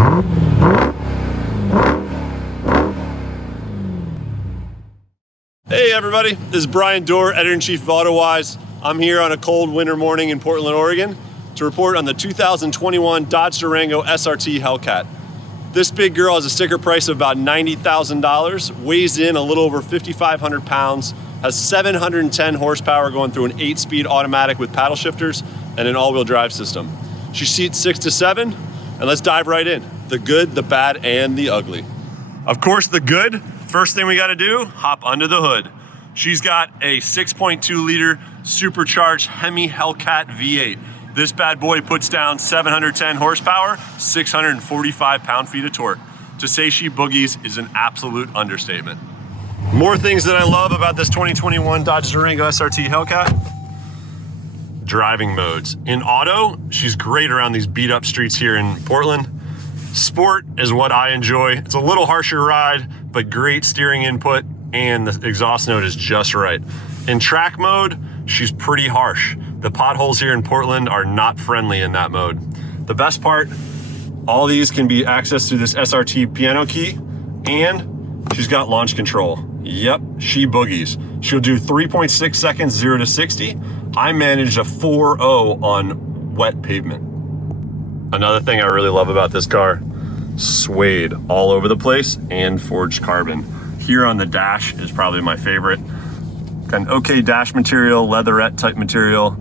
Hey everybody, this is Bryon Dorr, Editor-In-Chief of AutoWise. I'm here on a cold winter morning in Portland, Oregon to report on the 2021 Dodge Durango SRT Hellcat. This big girl has a sticker price of about $90,000, weighs in a little over 5,500 pounds, has 710 horsepower going through an 8-speed automatic with paddle shifters and an all-wheel drive system. She seats 6 to 7, and let's dive right in. The good, the bad, and the ugly. Of course, the good. First thing we gotta do, hop under the hood. She's got a 6.2 liter supercharged Hemi Hellcat V8. This bad boy puts down 710 horsepower, 645 pound-feet of torque. To say she boogies is an absolute understatement. More things that I love about this 2021 Dodge Durango SRT Hellcat. Driving modes. In auto, she's great around these beat up streets here in Portland. Sport is what I enjoy. It's a little harsher ride, but great steering input, and the exhaust note is just right. In track mode, she's pretty harsh. The potholes here in Portland are not friendly in that mode. The best part, all these can be accessed through this SRT piano key, and she's got launch control. Yep, she boogies. She'll do 3.6 seconds 0 to 60. I managed a 4.0 on wet pavement. Another thing I really love about this car, suede all over the place and forged carbon. Here on the dash is probably my favorite. Got an okay dash material, leatherette type material,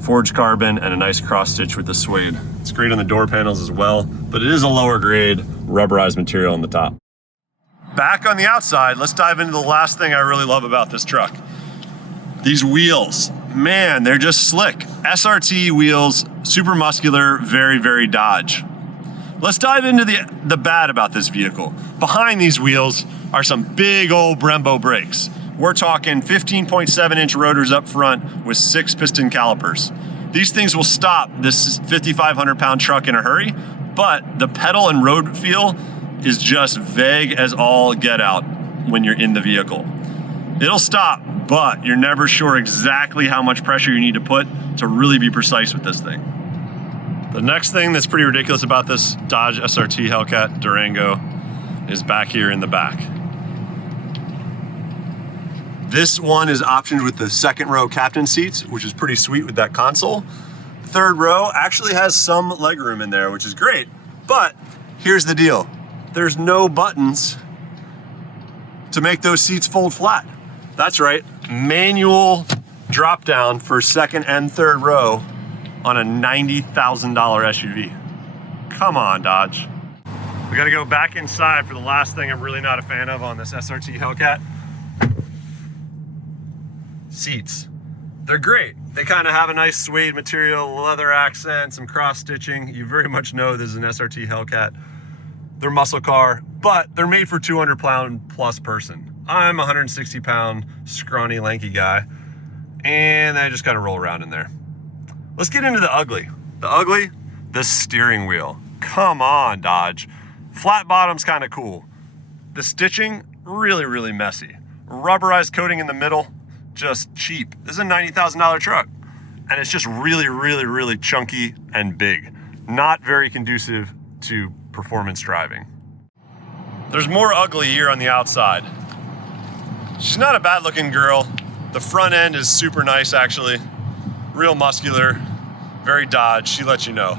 forged carbon, and a nice cross stitch with the suede. It's great on the door panels as well, but it is a lower grade rubberized material on the top. Back on the outside, let's dive into the last thing I really love about this truck. These wheels, man, they're just slick. SRT wheels, super muscular, very, very Dodge. Let's dive into the bad about this vehicle. Behind these wheels are some big old Brembo brakes. We're talking 15.7-inch rotors up front with 6 piston calipers. These things will stop this 5,500-pound truck in a hurry, but the pedal and road feel is just vague as all get out when you're in the vehicle. It'll stop, but you're never sure exactly how much pressure you need to put to really be precise with this thing. The next thing that's pretty ridiculous about this Dodge SRT Hellcat Durango is back here in the back. This one is optioned with the second row captain seats, which is pretty sweet with that console. Third row actually has some legroom in there, which is great, but here's the deal. There's no buttons to make those seats fold flat. That's right, manual drop down for second and third row on a $90,000 SUV. Come on, Dodge. We gotta go back inside for the last thing I'm really not a fan of on this SRT Hellcat. Seats. They're great. They kind of have a nice suede material, leather accent, some cross stitching. You very much know this is an SRT Hellcat. They're muscle car, but they're made for 200-pound plus person. I'm a 160-pound, scrawny, lanky guy, and I just gotta roll around in there. Let's get into the ugly. The ugly, the steering wheel. Come on, Dodge. Flat bottom's kind of cool. The stitching, really, really messy. Rubberized coating in the middle, just cheap. This is a $90,000 truck, and it's just really, really, really chunky and big. Not very conducive to performance driving. There's more ugly here on the outside. She's not a bad looking girl. The front end is super nice, actually. Real muscular, very Dodge, she lets you know.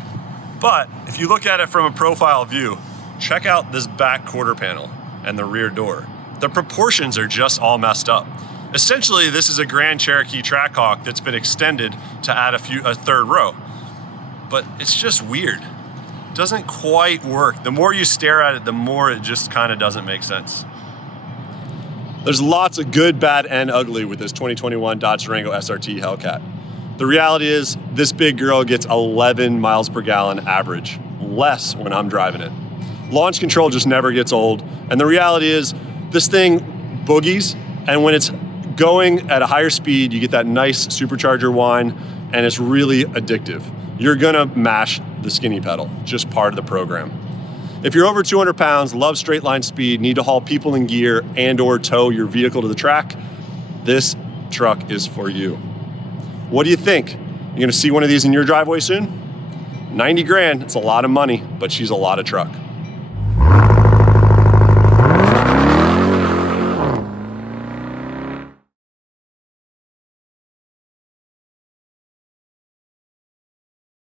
But if you look at it from a profile view, check out this back quarter panel and the rear door. The proportions are just all messed up. Essentially, this is a Grand Cherokee Trackhawk that's been extended to add a third row. But it's just weird. Doesn't quite work. The more you stare at it, the more it just kind of doesn't make sense. There's lots of good, bad, and ugly with this 2021 Dodge Durango SRT Hellcat. The reality is, this big girl gets 11 miles per gallon average, less when I'm driving it. Launch control just never gets old, and the reality is, this thing boogies, and when it's going at a higher speed, you get that nice supercharger whine, and it's really addictive. You're gonna mash the skinny pedal, just part of the program. If you're over 200 pounds, love straight line speed, need to haul people in gear and or tow your vehicle to the track, this truck is for you. What do you think? You're gonna see one of these in your driveway soon? 90 grand, it's a lot of money, but she's a lot of truck.